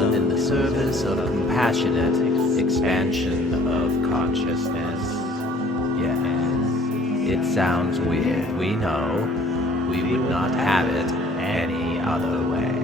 done in the service of compassionate expansion of consciousness. Yes, it sounds weird, we know. We would not have it any other way.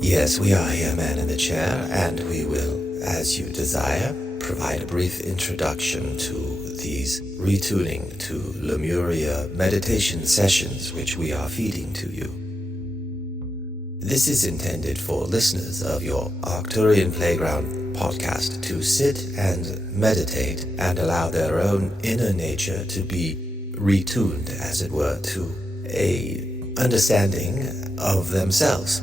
Yes, we are here, man in the chair, and we will, as you desire, provide a brief introduction to these ReTuning to Lemuria meditation sessions which we are feeding to you. This is intended for listeners of your Arcturian Playground podcast to sit and meditate and allow their own inner nature to be retuned, as it were, to a understanding of themselves,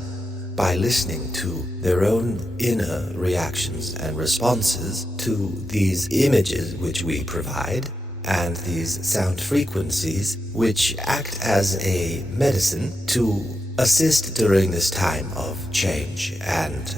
by listening to their own inner reactions and responses to these images which we provide and these sound frequencies which act as a medicine to assist during this time of change and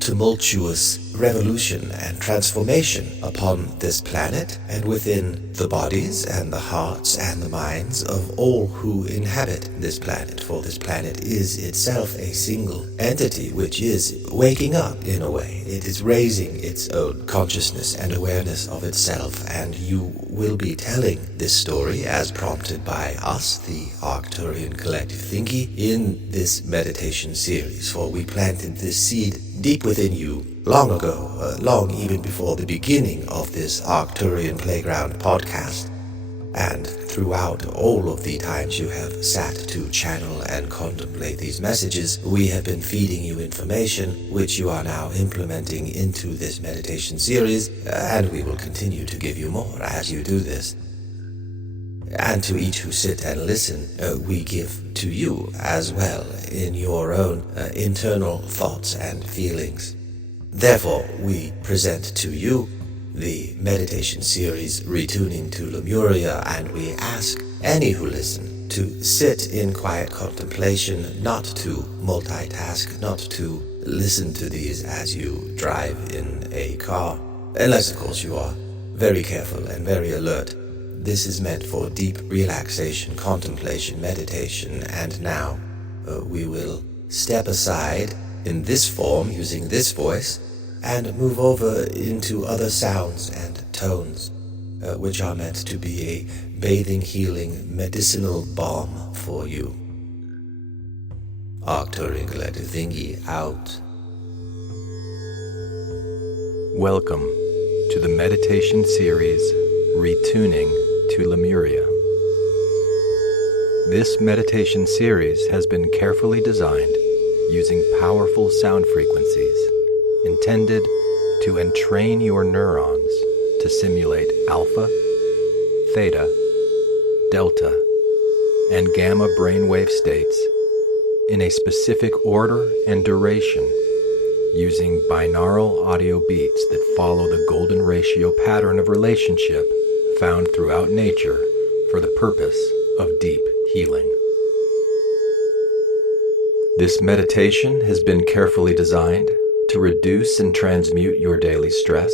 tumultuous revolution and transformation upon this planet and within the bodies and the hearts and the minds of all who inhabit this planet. For this planet is itself a single entity which is waking up in a way. It is raising its own consciousness and awareness of itself, and you will be telling this story as prompted by us, the Arcturian Collective Thingy, in this meditation series. For we planted this seed deep within you long ago, long even before the beginning of this Arcturian Playground podcast. And throughout all of the times you have sat to channel and contemplate these messages, we have been feeding you information which you are now implementing into this meditation series, and we will continue to give you more as you do this. And to each who sit and listen, we give to you as well in your own internal thoughts and feelings. Therefore, we present to you the meditation series ReTuning to Lemuria, and we ask any who listen to sit in quiet contemplation, not to multitask, not to listen to these as you drive in a car, unless of course you are very careful and very alert. This is meant for deep relaxation, contemplation, meditation, and now we will step aside in this form, using this voice, and move over into other sounds and tones, which are meant to be a bathing, healing, medicinal balm for you. Arcturian Collective Thingy out. Welcome to the meditation series ReTuning to Lemuria. This meditation series has been carefully designed using powerful sound frequencies intended to entrain your neurons to simulate alpha, theta, delta, and gamma brainwave states in a specific order and duration using binaural audio beats that follow the golden ratio pattern of relationship found throughout nature for the purpose of deep healing. This meditation has been carefully designed to reduce and transmute your daily stress,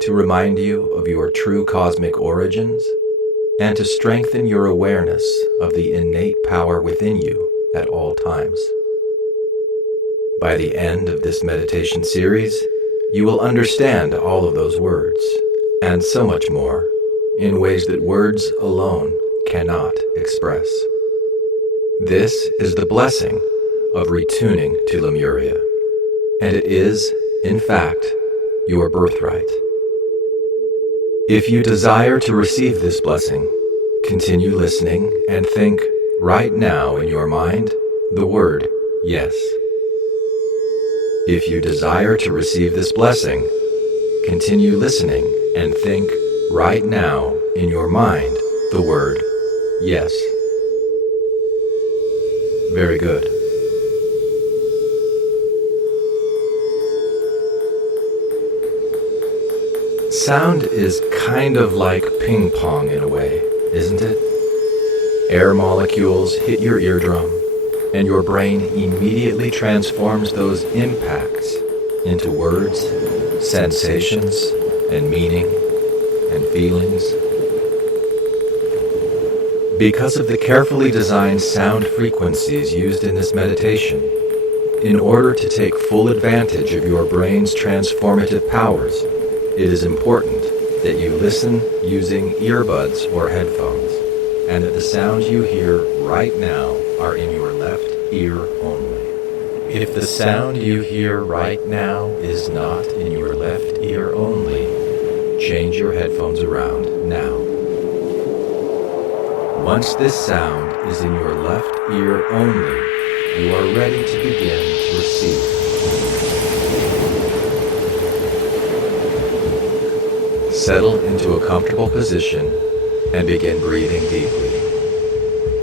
to remind you of your true cosmic origins, and to strengthen your awareness of the innate power within you at all times. By the end of this meditation series, you will understand all of those words, and so much more, in ways that words alone cannot express. This is the blessing of ReTuning to Lemuria, and it is, in fact, your birthright. If you desire to receive this blessing, continue listening and think right now in your mind the word yes. If you desire to receive this blessing, continue listening and think right now in your mind the word yes. Very good. Sound is kind of like ping pong in a way, isn't it? Air molecules hit your eardrum, and your brain immediately transforms those impacts into words, sensations, and meaning, and feelings. Because of the carefully designed sound frequencies used in this meditation, in order to take full advantage of your brain's transformative powers, it is important that you listen using earbuds or headphones, and that the sounds you hear right now are in your left ear only. If the sound you hear right now is not in your left ear only, change your headphones around now. Once this sound is in your left ear only, you are ready to begin to receive. Settle into a comfortable position and begin breathing deeply.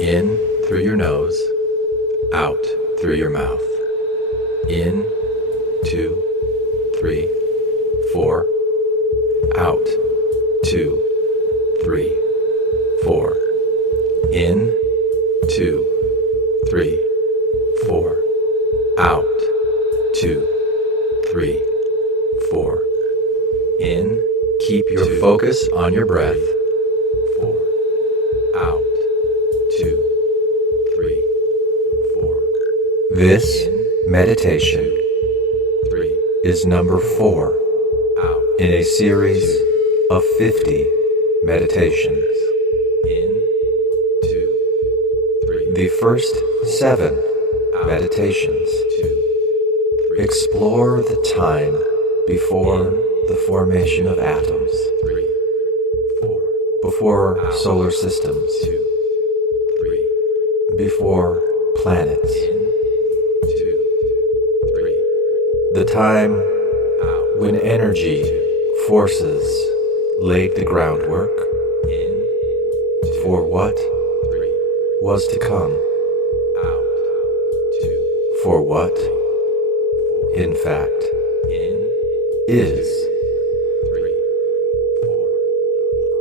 In through your nose, out through your mouth. In, 2, 3, 4. Out, 2, 3, 4. In, 2, 3, 4. Out, 2, 3, 4. In, keep your focus on your breath. 4. Out, 2, 3, 4. This meditation is number 4 in a series of 50 meditations. The first 7 meditations explore the time before the formation of atoms, before solar systems, before planets. The time when energy forces laid the groundwork for what was to come, for what, in fact, is.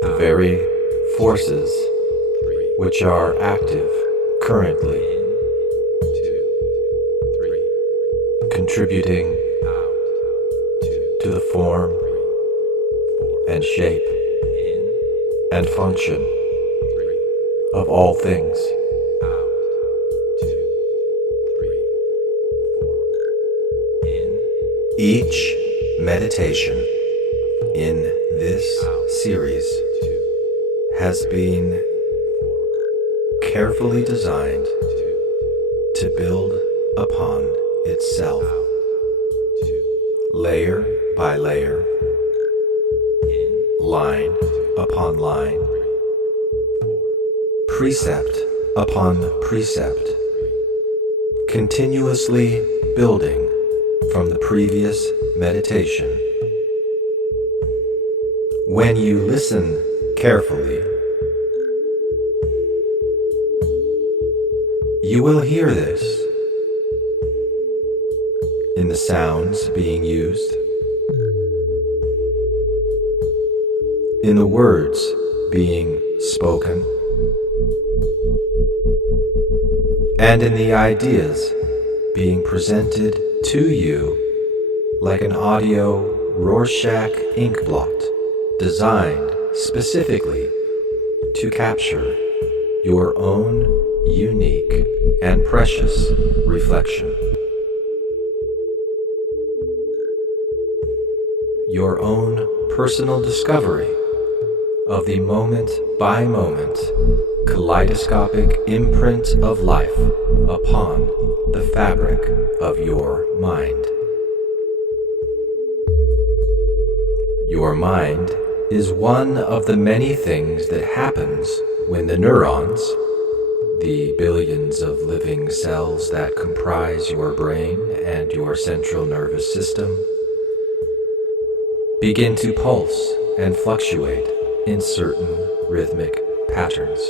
The very forces which are active currently, contributing to the form and shape and function of all things. Each meditation in this series has been carefully designed to build upon itself, layer by layer, line upon line, precept upon precept, continuously building from the previous meditation. When you listen carefully, you will hear this in the sounds being used, in the words being spoken, and in the ideas being presented to you like an audio Rorschach ink blot designed specifically to capture your own unique and precious reflection. Your own personal discovery of the moment-by-moment kaleidoscopic imprint of life upon the fabric of your mind. Your mind is one of the many things that happens when the neurons, the billions of living cells that comprise your brain and your central nervous system, begin to pulse and fluctuate in certain rhythmic patterns.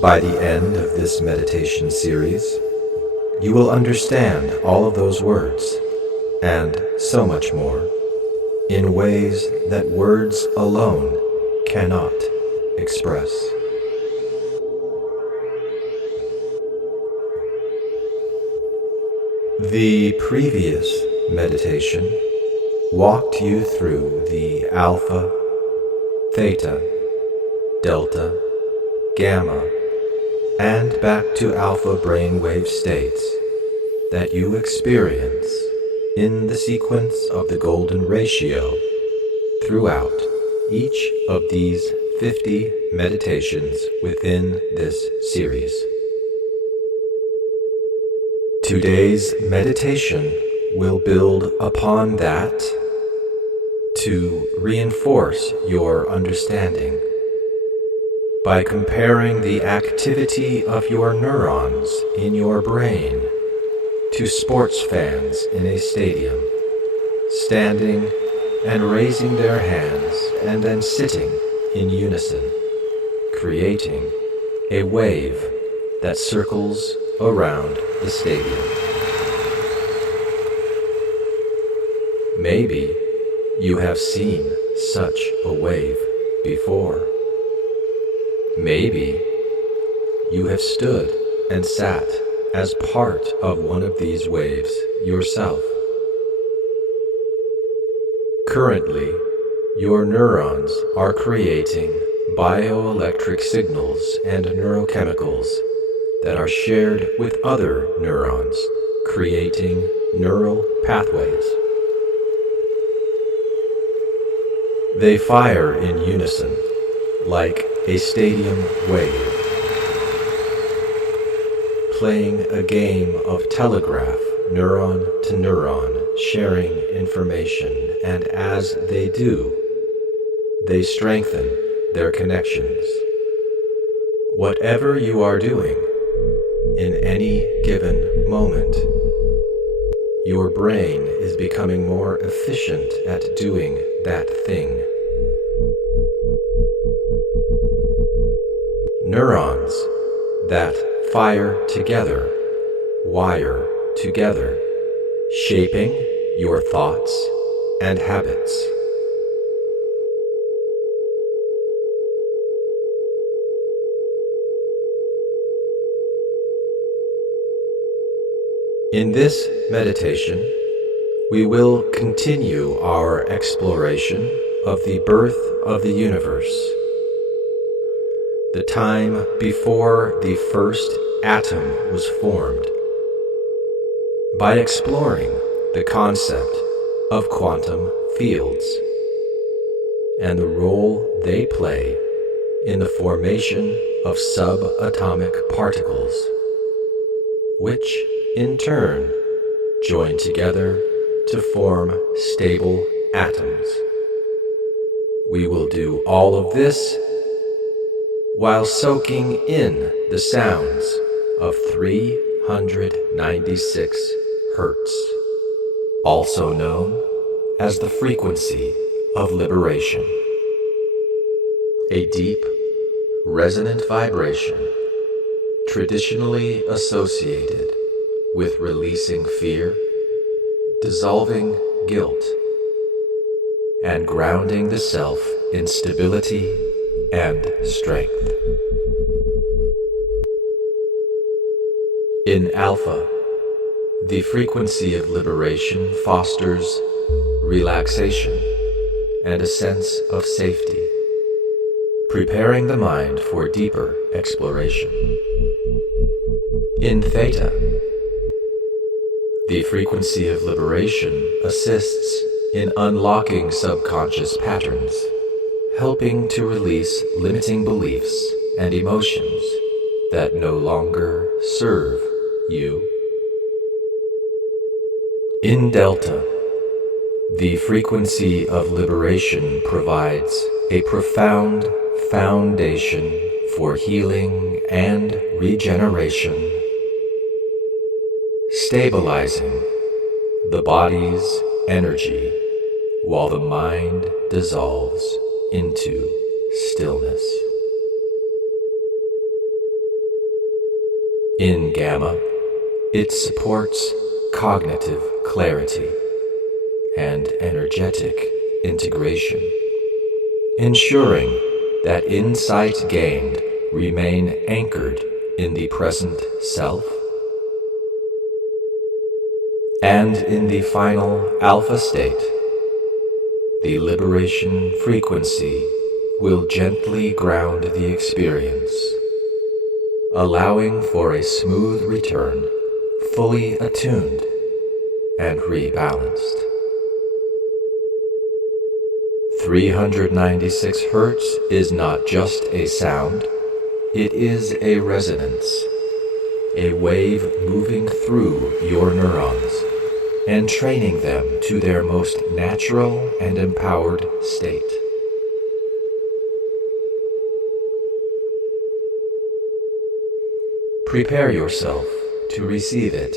By the end of this meditation series, you will understand all of those words, and so much more, in ways that words alone cannot express. The previous meditation walked you through the alpha theta, delta, gamma, and back to alpha brainwave states that you experience in the sequence of the golden ratio throughout each of these 50 meditations within this series. Today's meditation will build upon that to reinforce your understanding by comparing the activity of your neurons in your brain to sports fans in a stadium, standing and raising their hands and then sitting in unison, creating a wave that circles around the stadium. Maybe you have seen such a wave before. Maybe you have stood and sat as part of one of these waves yourself. Currently, your neurons are creating bioelectric signals and neurochemicals that are shared with other neurons, creating neural pathways. They fire in unison, like a stadium wave, playing a game of telegraph, neuron to neuron, sharing information, and as they do, they strengthen their connections. Whatever you are doing in any given moment, your brain is becoming more efficient at doing that thing. Neurons that fire together, wire together, shaping your thoughts and habits. In this meditation, we will continue our exploration of the birth of the universe, the time before the first atom was formed, by exploring the concept of quantum fields and the role they play in the formation of subatomic particles, which in turn join together to form stable atoms. We will do all of this while soaking in the sounds of 396 Hertz, also known as the frequency of liberation. A deep, resonant vibration traditionally associated with releasing fear, dissolving guilt, and grounding the self in stability and strength. In Alpha, the frequency of liberation fosters relaxation and a sense of safety, preparing the mind for deeper exploration. In Theta, the frequency of liberation assists in unlocking subconscious patterns, helping to release limiting beliefs and emotions that no longer serve you. In Delta, the frequency of liberation provides a profound foundation for healing and regeneration, stabilizing the body's energy while the mind dissolves into stillness. In Gamma, it supports cognitive clarity and energetic integration, ensuring that insight gained remain anchored in the present self. And in the final alpha state, the liberation frequency will gently ground the experience, allowing for a smooth return, fully attuned and rebalanced. 396 Hz is not just a sound, it is a resonance, a wave moving through your neurons and training them to their most natural and empowered state. Prepare yourself to receive it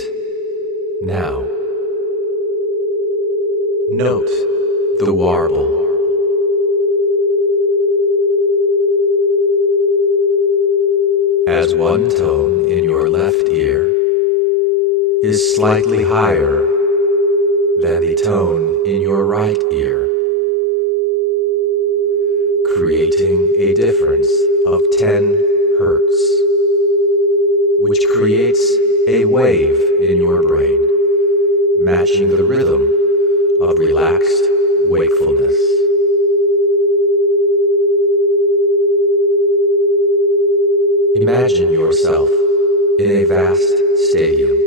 now. Note the warble. As one tone in your left ear is slightly higher than the tone in your right ear, creating a difference of 10 Hz, which creates a wave in your brain, matching the rhythm of relaxed wakefulness. Imagine yourself in a vast stadium,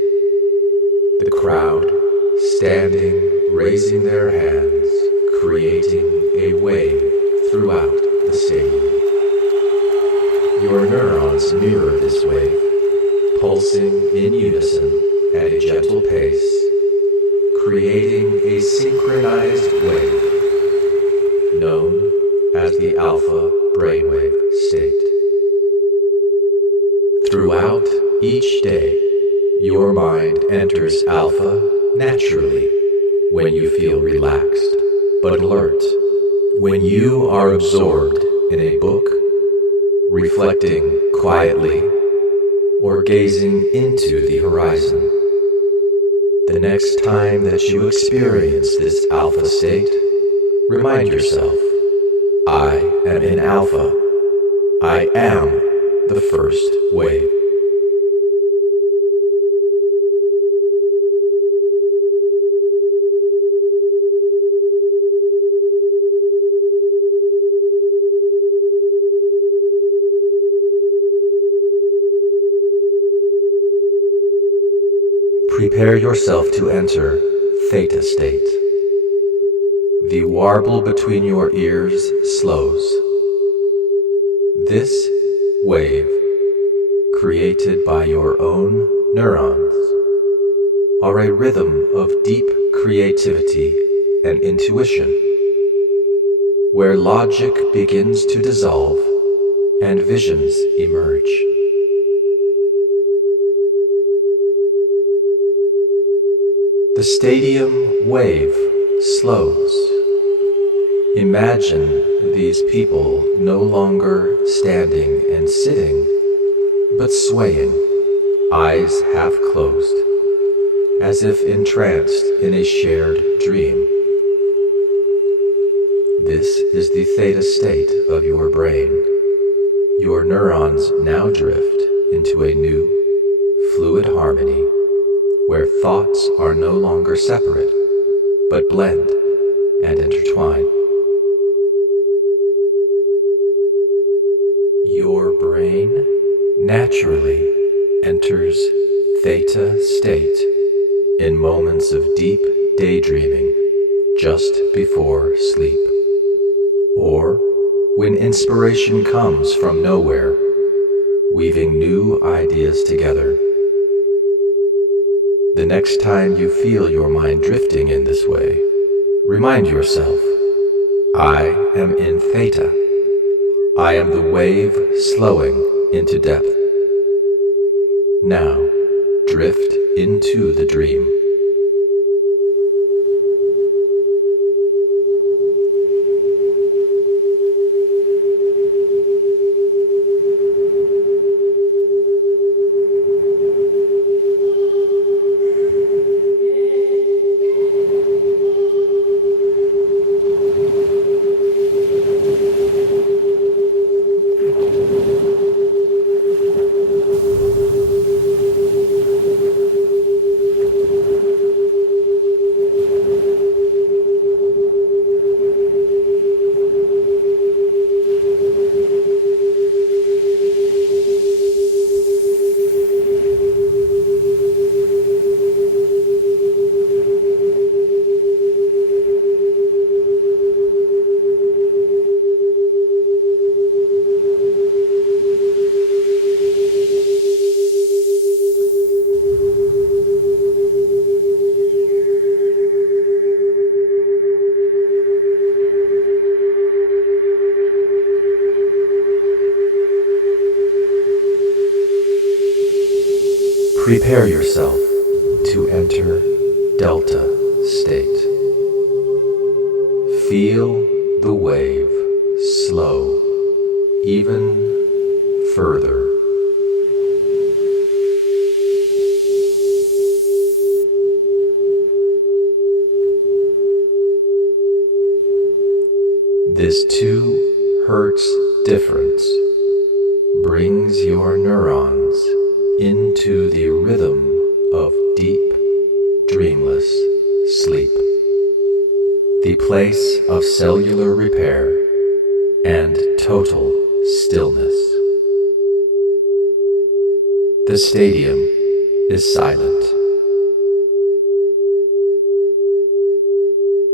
the crowd standing, raising their hands, creating a wave throughout the stadium. Your neurons mirror this wave, pulsing in unison at a gentle pace, creating a synchronized wave known as the alpha brainwave state. Throughout each day, your mind enters alpha naturally when you feel relaxed but alert, when you are absorbed in a book, reflecting quietly, or gazing into the horizon. The next time that you experience this alpha state, remind yourself, I am in alpha. I am the first wave. Prepare yourself to enter theta state. The warble between your ears slows. This wave, created by your own neurons, are a rhythm of deep creativity and intuition, where logic begins to dissolve and visions emerge. The stadium wave slows. Imagine these people no longer standing and sitting, but swaying, eyes half closed, as if entranced in a shared dream. This is the theta state of your brain. Your neurons now drift into a new, fluid harmony, where thoughts are no longer separate, but blend and intertwine. Your brain naturally enters theta state in moments of deep daydreaming just before sleep, or when inspiration comes from nowhere, weaving new ideas together. The next time you feel your mind drifting in this way, remind yourself, I am in theta. I am the wave slowing into depth. Now, drift into the dream. Prepare yourself to enter Delta state. Feel the wave slow even further. This 2 hertz difference brings your neurons into the rhythm of deep, dreamless sleep, the place of cellular repair and total stillness. The stadium is silent.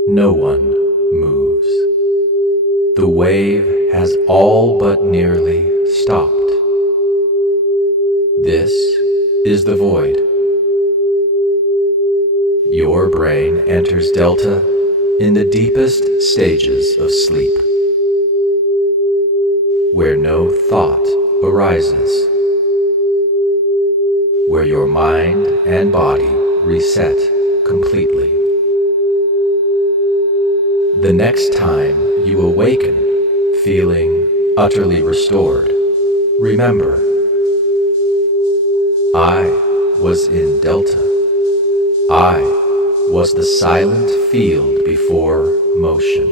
No one moves. The wave has all but nearly stopped. This is the void. Your brain enters Delta in the deepest stages of sleep, where no thought arises, where your mind and body reset completely. The next time you awaken feeling utterly restored, remember, I was in Delta. I was the silent field before motion.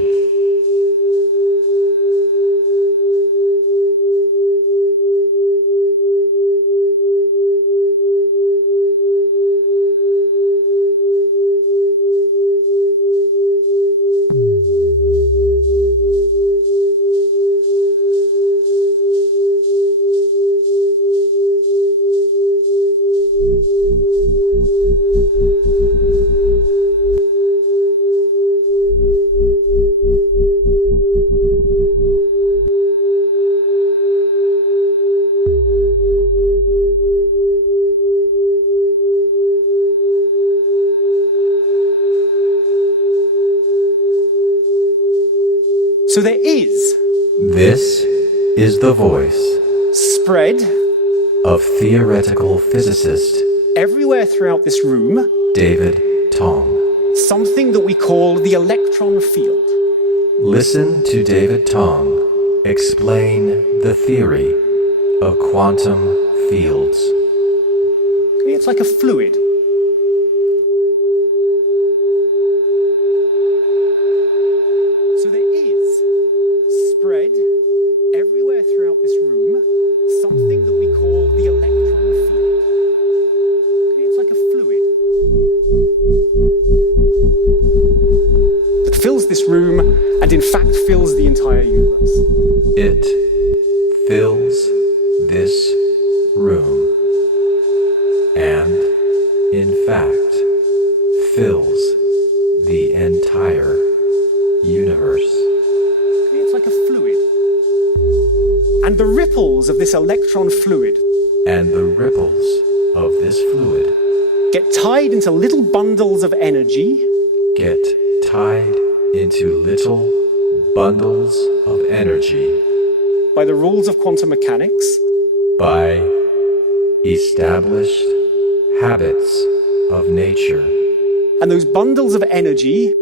So there is. This is the voice Spread. Of theoretical physicist Everywhere throughout this room. David Tong. Something that we call the electron field. Listen to David Tong explain the theory of quantum fields. It's like a fluid. So there is spread everywhere throughout this room something that we call the electron field. It's like a fluid that fills this room and in fact fills the entire universe. It fills this room and, in fact, fills the entire universe. It's like a fluid. And the ripples of this electron fluid and the ripples of this fluid get tied into little bundles of energy. Get tied into little bundles of energy by the rules of quantum mechanics, by established habits of nature. And those bundles of energy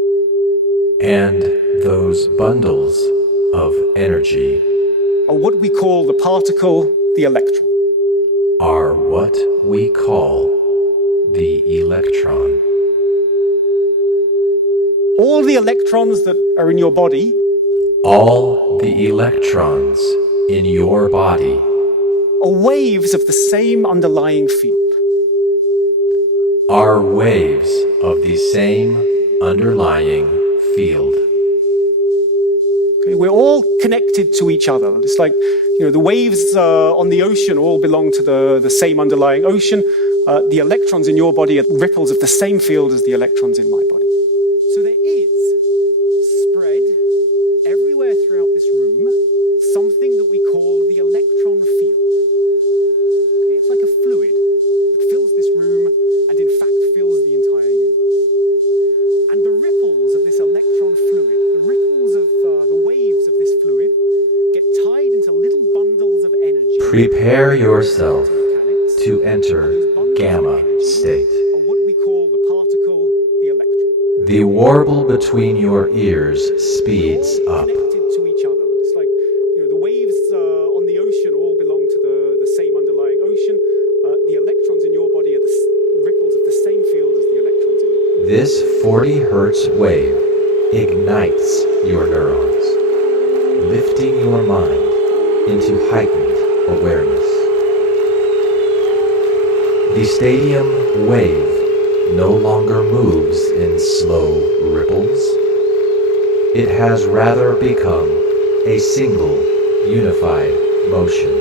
are what we call the particle, the electron. Are what we call the electron. All the electrons that are in your body, all the electrons in your body are waves of the same underlying field. Are waves of the same underlying field. Okay, we're all connected to each other. It's like, the waves on the ocean all belong to the same underlying ocean. The electrons in your body are ripples of the same field as the electrons in my body. So there is spread everywhere throughout this room something that we call the electron field. Okay, it's like a fluid that fills this room and in fact fills the entire universe. And the ripples of this electron fluid, the ripples of the waves of this fluid, get tied into little bundles of energy. Prepare yourself to enter gamma state. Or what we call the particle, the electron. The warble between your ears speeds up. Connected to each other. It's like, the waves on the ocean all belong to the same underlying ocean. The electrons in your body are the ripples of the same field as the electrons in your body. This 40 hertz wave ignites your neurons, lifting your mind into heightened awareness. The stadium wave no longer moves in slow ripples. It has rather become a single, unified motion.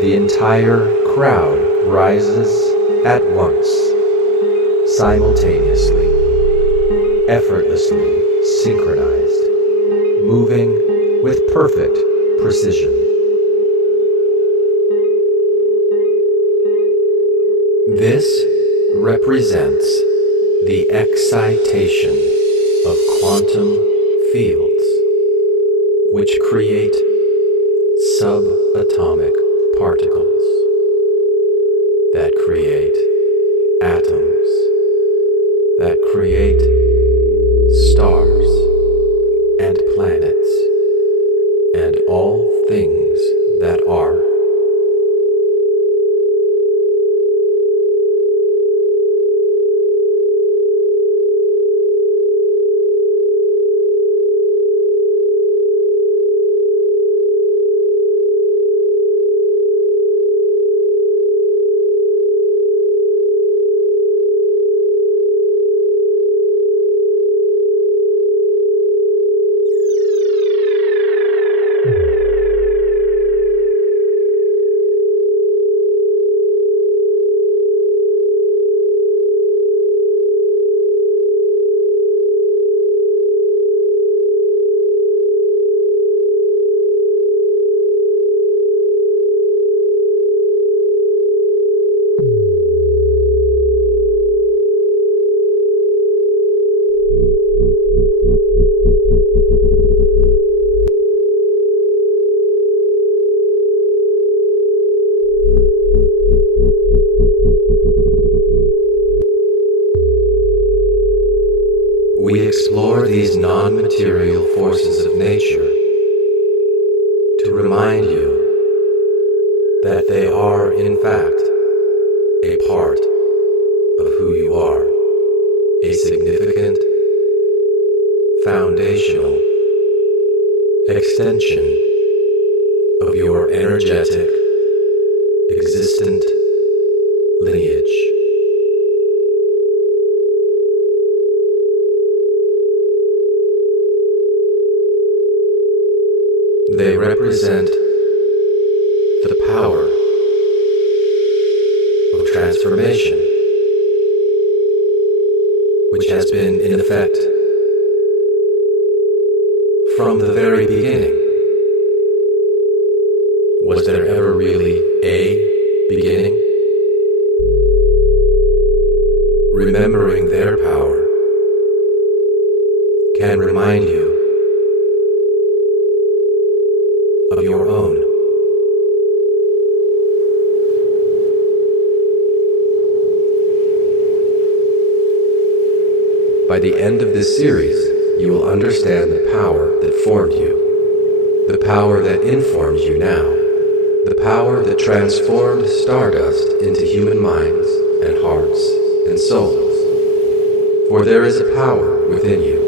The entire crowd rises at once, simultaneously, effortlessly synchronized, moving with perfect precision. This represents the excitation of quantum fields, which create subatomic particles that create atoms, that create stars and planets and all things that are. We explore these non-material forces of nature to remind you that they are, in fact, a part of who you are, a significant, foundational extension of your energetic, existent lineage. They represent the power of transformation, which has been in effect from the very beginning. Was there ever really a beginning? Remembering their power can remind you of your own. By the end of this series, you will understand the power that formed you, the power that informs you now, the power that transformed stardust into human minds and hearts and souls. For there is a power within you.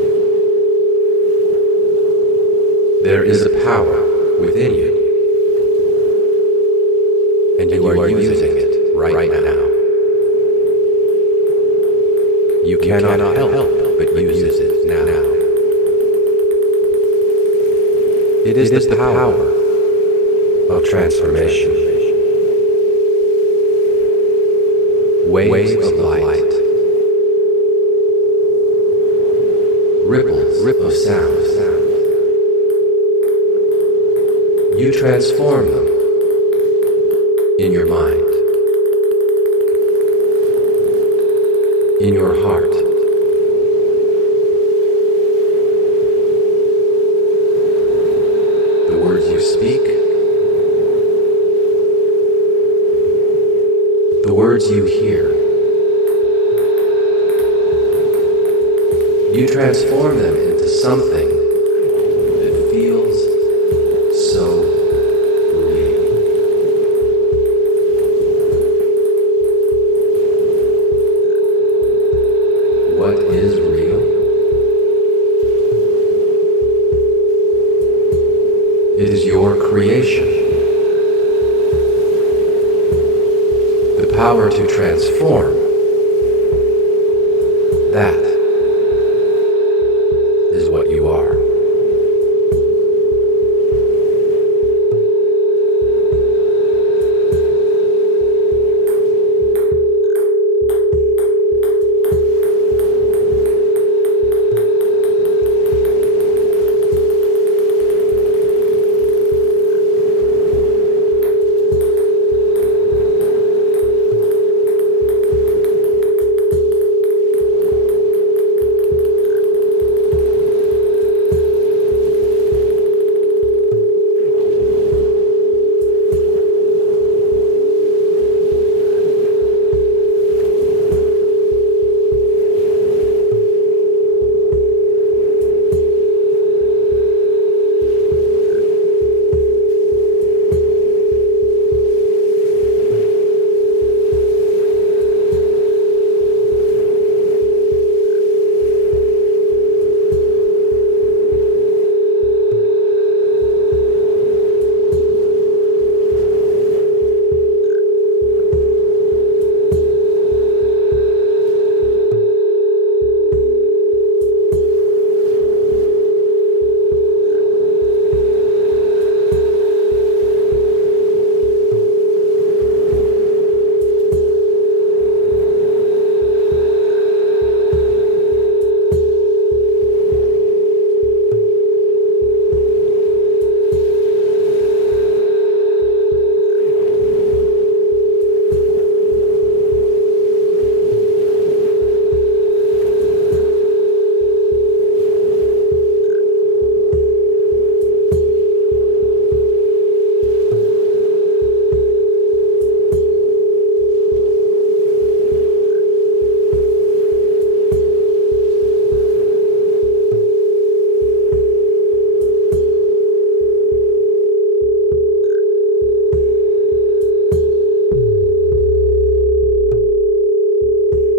There is a power within you, and you are using it right now. You cannot help but use it now. It is the power of transformation. Waves of light, ripples of sound. You transform them in your mind, in your heart. The words you speak, the words words you hear. You transform them into something that feels so real. What is real? It is your creation. The power to transform. That is what you are.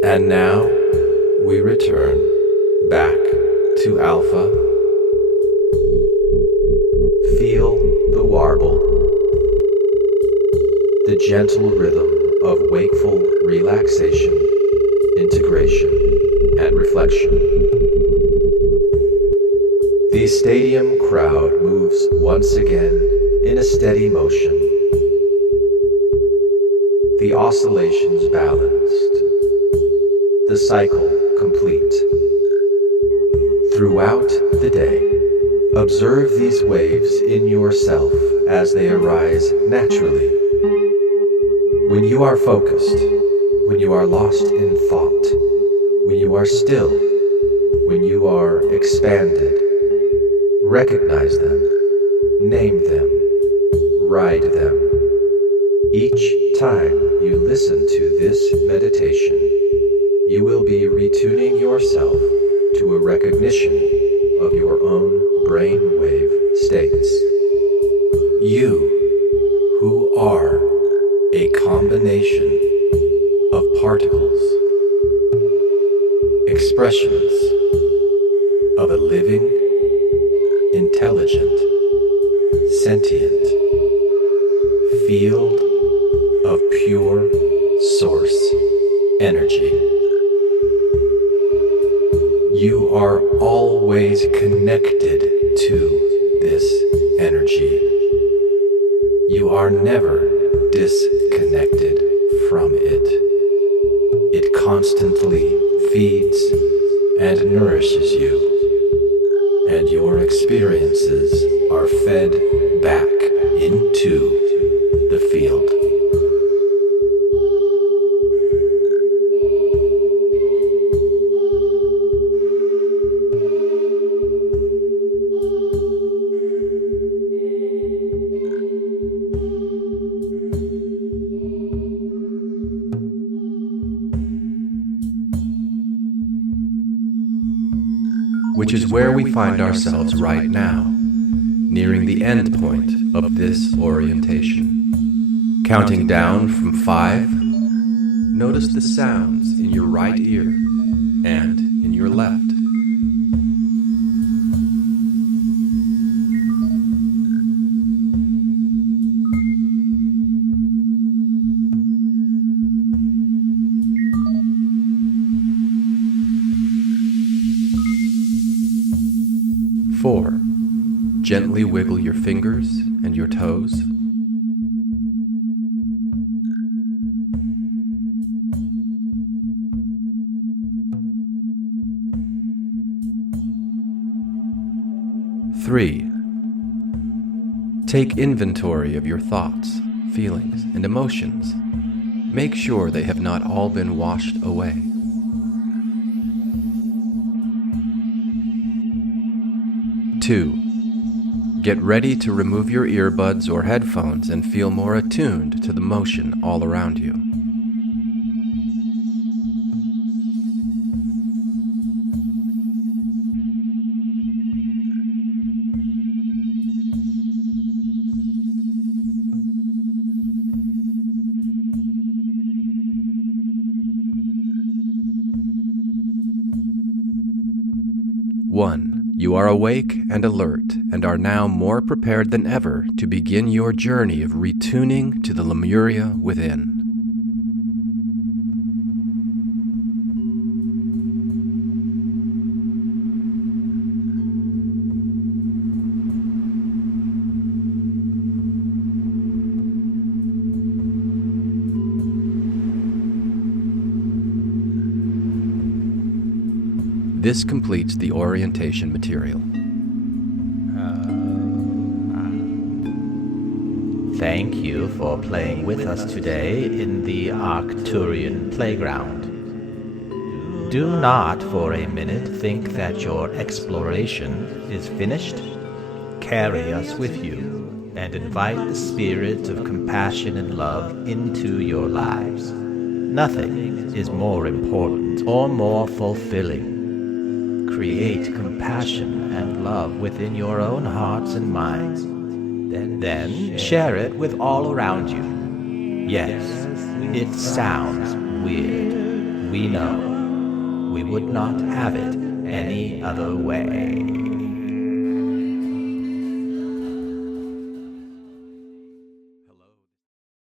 And now we return back to Alpha. Feel the warble, the gentle rhythm of wakeful relaxation, integration, and reflection. The stadium crowd moves once again in a steady motion. The oscillations balanced, the cycle complete. Throughout the day, observe these waves in yourself as they arise naturally. When you are focused, when you are lost in thought, when you are still, when you are expanded, recognize them, name them, ride them. Each time you listen to this meditation, you will be retuning yourself to a recognition of your own brainwave states. You, who are a combination of particles, expressions of a living, intelligent, sentient field of pure source energy. You are always connected to this energy. You are never disconnected from it. It constantly feeds and nourishes you, and your experiences are fed back into the field. which is where we find ourselves right now, nearing the end point of this orientation. Counting down from 5, notice the sounds in your right ear and in your left. 4. Gently wiggle your fingers and your toes. 3. Take inventory of your thoughts, feelings, and emotions. Make sure they have not all been washed away. 2. Get ready to remove your earbuds or headphones and feel more attuned to the motion all around you. 1. You are awake and alert and are now more prepared than ever to begin your journey of retuning to the Lemuria within. This completes the orientation material. Thank you for playing with us today in the Arcturian Playground. Do not for a minute think that your exploration is finished. Carry us with you and invite the spirit of compassion and love into your lives. Nothing is more important or more fulfilling. Create compassion and love within your own hearts and minds. Then share it with all around you. Yes, it sounds weird. We know. We would not have it any other way.